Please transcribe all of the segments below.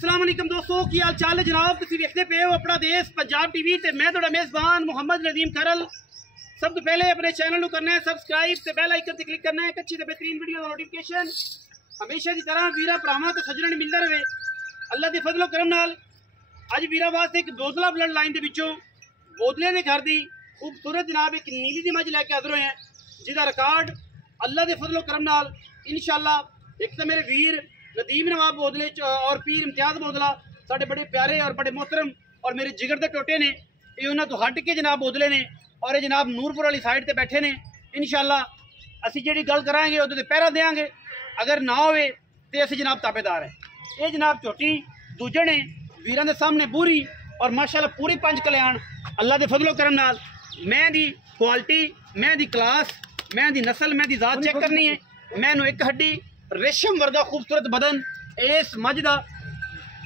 अस्सलाम वालेकुम दोस्तों, की हाल चाल है जनाब। तुम देखते पे हो अपना देश पंजाब टीवी ते मैं थोड़ा मेज़बान मोहम्मद नदीम खरल। सब तो पहले अपने चैनल को करना है सब्सक्राइब ते बेल आइकन ते क्लिक करना है। अच्छी ते बेहतरीन वीडियो नोटिफिकेशन हमेशा की तरह वीरा भरावां ते सजणा मिलता रहे अल्लाह के फजलो करम नाल। अज वीरा वास्ते एक बोतला ब्लड लाइन के विचों बोतले के घर की खूबसूरत जनाब एक नीली दी मझ लैके हाजिर होए हैं, जिसका रिकॉर्ड अल्लाह के फजलो करम नाल इंशाअल्लाह एक तो मेरे वीर नदीम नवाब बोदले और पीर इम्तियाज बोदला साढ़े बड़े प्यारे और बड़े मोहतरम और मेरे जिगर के टोटे ने, ये उन्होंने तो हट के जनाब बोदले ने और ये जनाब नूरपुर वाली साइड से बैठे ने। इंशाअल्लाह असी जी गल करांगे उहदे पहरा देंगे, अगर ना होवे तो असी जनाब ताबेदार है। ये जनाब झोटी दूजे ने वीरां दे सामने बूरी और माशाअल्लाह पूरी पंज कल्याण अल्लाह के फजलो करम नाल। मैं दी क्वालिटी, मैं दी क्लास, मैं दी नस्ल, मैं दी जात चेक करनी है। मैनू एक हड्डी रेशम वर्गा खूबसूरत बदन, इस मझ का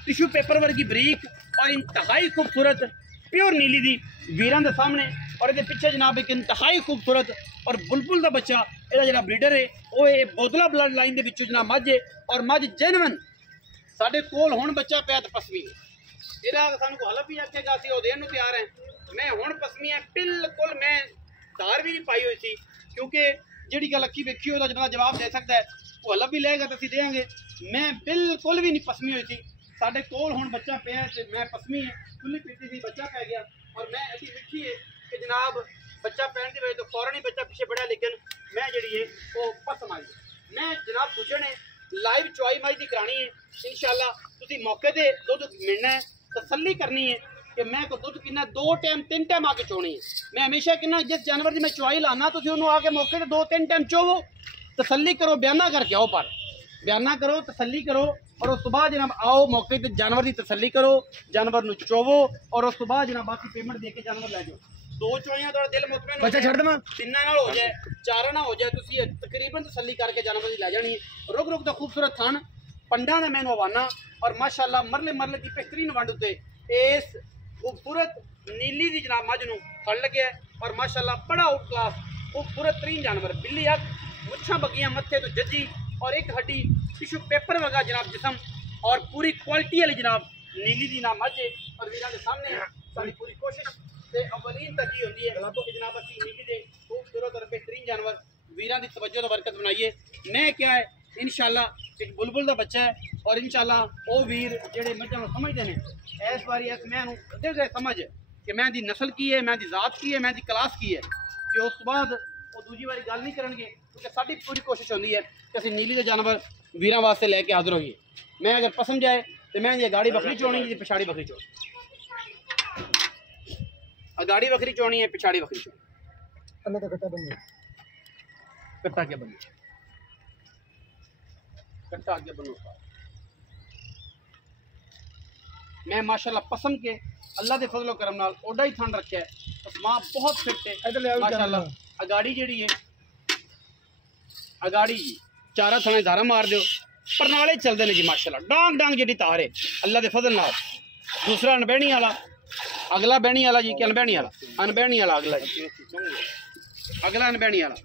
टिशू पेपर वर्गी बरीक और इंतहाई खूबसूरत प्योर नीली दी वीरां दे सामने। और ये पिछे जनाब एक इंतहाई खूबसूरत और बुलबुल का बच्चा यदा जो ब्रीडर है वो ये बोदला ब्लड लाइन के जनाब मझ है और मझ जेनवन साढ़े कोल हुण बच्चा पिया तो पसवी है। सानू को हलफ भी आखेगा असीं वो देण नूं तैयार हैं। मैं हुण पसवी है बिल्कुल, मैं धार भी नहीं पाई हुई थी क्योंकि जिहड़ी गल अखी वेखी उसका जितना जवाब दे सकता है वो हलफ भी लेगा तो असीं देंगे। मैं बिल्कुल भी नहीं पसमी हुई थी, साढ़े कोल हुण बच्चा पिया ते मैं पसमी है खुली पीती थी, बच्चा पै गया और मैं ऐसी लिखी है कि जनाब बच्चा पैन की वजह तो फौरन ही बच्चा पीछे बढ़िया, लेकिन मैं जी है वो पसम आई। मैं जनाब दूजे ने लाइव चुआई माई की करानी है इंशाअल्लाह। तुसीं मौके पर दुध मिलना है, तसल्ली करनी है कि मैं को दुध कितना 2 टाइम 3 टाइम आके चोनी है। मैं हमेशा कहना जिस जानवर की मैं चुआई लाना तुसीं उन्होंने आके मौके पर 2-3 टाइम चोवो, तसल्ली करो, बयाना करके आओ, पर बयाना करो, तसल्ली करो और उस बाद जनाब आओ मौके पर जानवर की तसल्ली करो, जानवर नूं चोवो और उस बाद जनाब बाकी पेमेंट दे के जानवर लै जाओ। 2 चुआइयां थोड़ा दिल मुतमईन बच्चा छड़ देवां, 3 नाल हो जाए, 4 ना हो जाए, तुसीं तकरीबन तसल्ली करके जानवर की लै जानी है। रुक रुक दा खूबसूरत थान पंडा ने मैनू हवाना और माशाअल्लाह मरले मरले की बेहतरीन वंड उत्ते इस खूबसूरत नीली दी जनाब मझ नूं फड़ लगे और माशाअल्लाह बड़ा आउट क्लास खूबसूरत तरीन जानवर, बिल्ली अख, मुच्छां बगियां मत्थे तो जज्जी और एक हड्डी टिशू पेपर वर्गा जनाब जिसम और पूरी क्वालिटी वाली जनाब नीली दी नाम मझ है। और वीरां दे सामने साडी पूरी कोशिश ते अवलीन तक ही होंदी है कि जनाब असीं नीली दे खूबसूरत और बेहतरीन जानवर वीरां दी तवज्जो तो बरकत बनाइए। मैं क्या है इंशाअल्लाह एक बुलबुल का बच्चा है और इंशाअल्लाह वो वीर जेडे मझां नूं समझदे ने इस बारी मैं दे गए समझ कि मैं दी नस्ल की है, मैं दी जात की है, मैं दी क्लास की है कि उस बाद वो दूजी बारी गल नहीं करनगे, क्योंकि साडी पूरी कोशिश होंदी है कि असीं नीली दे जानवर वीरां वास्ते लैके हाजिर होइए। मैं अगर पसंद जाए तो मैं ये गाड़ी बकरी चोनी है, पिछाड़ी बकरी चोनी, गाड़ी बकरी चोनी है, पिछाड़ी बकरी चोनी, कट्टा के बनो, कट्टा आगे बनो। मैं माशाल्लाह पसंद के अल्लाह के फजलो करम नाल ओडा ही थान रखा है, मां बहुत फिट है माशाल्लाह। अगाड़ी जी है अगाड़ी चारा थाने धारा मार दो परनाले चलते हैं जी माशाल्लाह, डांग डांग जी तार है अल्लाह के फजल नाल। दूसरा अनबहनी वाला, अगला बहनी वाला जी कि अनबहनी वाला, अनबहनी वाला अगला जी, अगला अनबहनी वाला,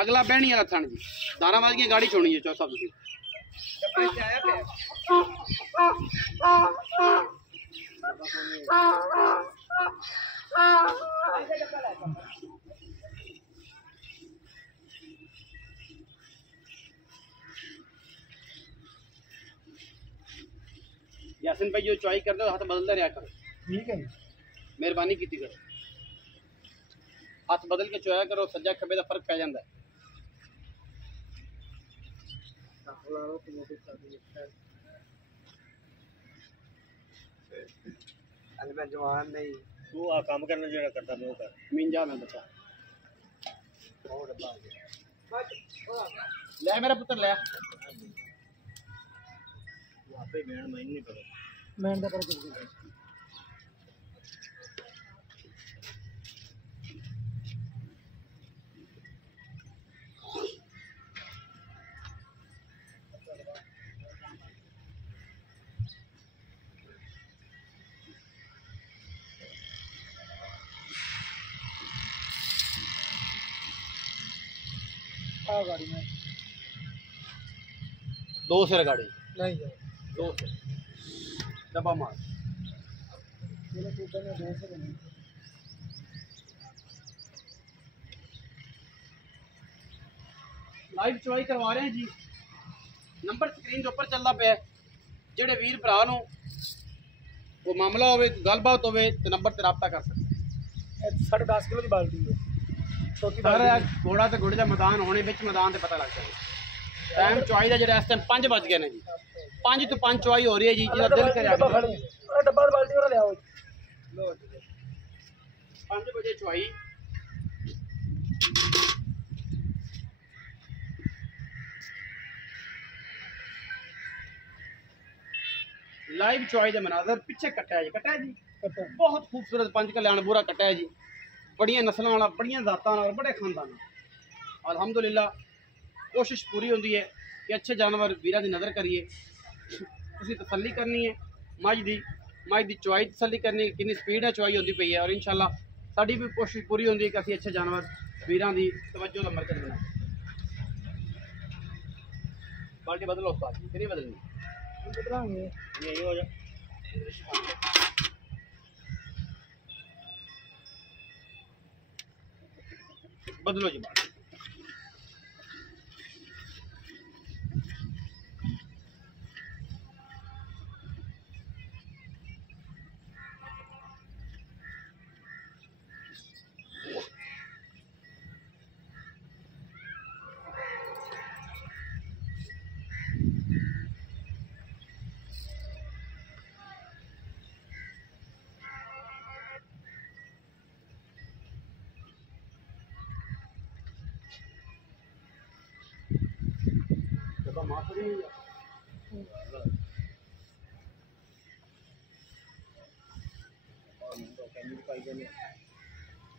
अगला बहनी वाला थान जी धारा मार के गाड़ी छोड़ी है चौथा तुम यासिन भाई जो चॉइस कर दो हाथ बदलता रहा करो, ठीक है मेहरबानी की करो, हाथ बदल के चोया करो, सज्जा खब्बे का फर्क पै जाता है। मैं जवान नहीं तू आ काम करना जो करता मैं कर मीन जा मैं बच्चा ले मेरा पुत्र ले पे मैन महीने नहीं पता मैन दा पर गाड़ी में 2 सिर गाड़ी नहीं 2 सिर डब्बा मार लाइव चवाई करवा रहे हैं जी। नंबर स्क्रीन के ऊपर चलता पे जेडे वीर भरा नो वो मामला हो गलबात हो नंबर से रबता कर सकते 10.5 किलो की बाल्टी है छोटी घोड़ा तो घोड़े का मैदान होने मैदान से पता लग जाए। टाइम चवाई का जो इस टाइम 5 बज गए ने जी 5 तो 5 चवाई हो रही है जी जिदा दिल करे डब्बा बाल्टी वाला ले आओ 5 बजे चवाई लाइव चवाई का मनाजर पिछे कट्टा है जी बहुत खूबसूरत पंच कल्याण बुरा कट्टा है जी बड़िया नस्लों वाला बड़िया जातां वाला बड़े खानदान अल्हम्दुलिल्लाह कोशिश पूरी होती है कि अच्छे जानवर वीरां की नज़र करिए तुसीं तसल्ली करनी है मझ की चवाई तसल्ली करनी है कितनी स्पीड है चवाई होती पई है और इंशाल्लाह साडी भी कोशिश पूरी होती है कि असीं अच्छे जानवर वीरां की तवज्जो का मरकज बनाए। बाल्टी बदलो उस्ताद जी कि नहीं बदलनी बदलांगे यही हो जाए बदलो जी बात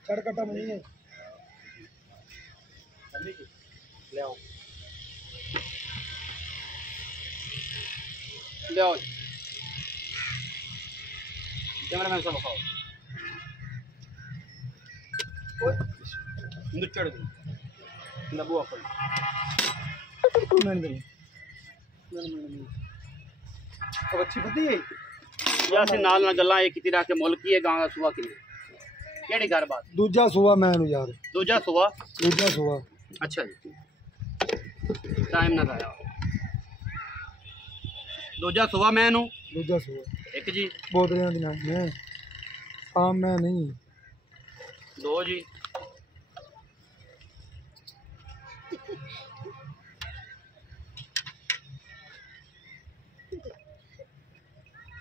छड़ कटा नहीं है ले आओ कैमरा मैन से बखाओ चढ़ गई नबू अपन अब अच्छी पति है या से नाल ना गल्लां ये कीती रख के मुल की है गां दा सुआ किने केड़ी घर बात दूजा सुआ मैनू यार दूजा सुआ अच्छा जी टाइम ना लाया दूजा सुआ मैनू दूजा सुआ एक जी बोतलियां दी ना मैं आम मैं नहीं 2 जी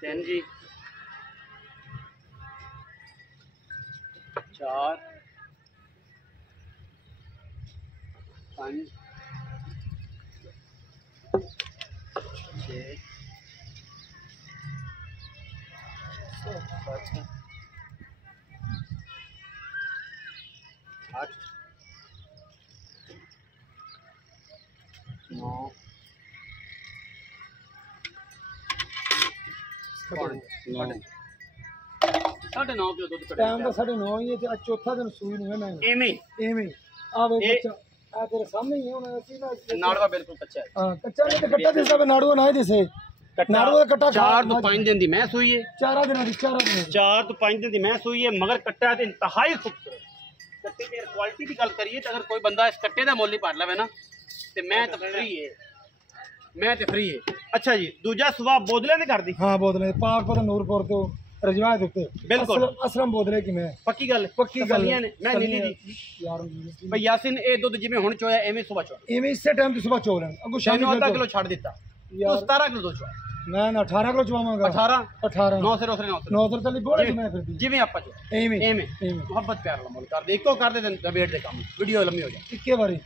तीन जी 4 5 6 7 8 9 साढ़े 9 किलो दूध टाइम तो 9:30 ही है ते आज चौथा दिन सूई नहीं है मैं एवें आवे बच्चा आ तेरे सामने ही है हुन असि ना नाड़वा बिल्कुल कच्चा है हां कच्चा नहीं तो कट्टा दिसदा नाड़वा ना दिसे नाड़वा का कट्टा 4 तो 5 दिन दी मैं सूई है 4 दिन 4 तो 5 दिन दी मैं सूई है मगर कट्टा ते इंतहाई खूबसूरत कट्टे दी क्वालिटी की गल करिए तो अगर कोई बंदा इस कट्टे दा मोल ही पाड़ लवे ना ते मैं तो फ्री है अच्छा जी दूजा सुबह बोतलें दे कर दी हां बोतलें पाकपुर नूरपुर तो रजवाए उत्ते बिल्कुल असलम बोतले कि मैं पक्की गल ने मैं नीली दी यार भाई यासिन ए दूध जिवें हुण चोया एवें सुबह चो एवें इसे टाइम ते सुबह चो लेन अगो शाम शाम आधा किलो छड़ दिता तो 17 किलो दूध चो मैं 18 किलो चवावांगा 18 9 से 9 तली बोले मैं फिर जिवें आपा चो एवें मोहब्बत प्यार ला मोल कर दे इको कर दे वेट दे काम वीडियो लंबी हो जाए इक्के बारी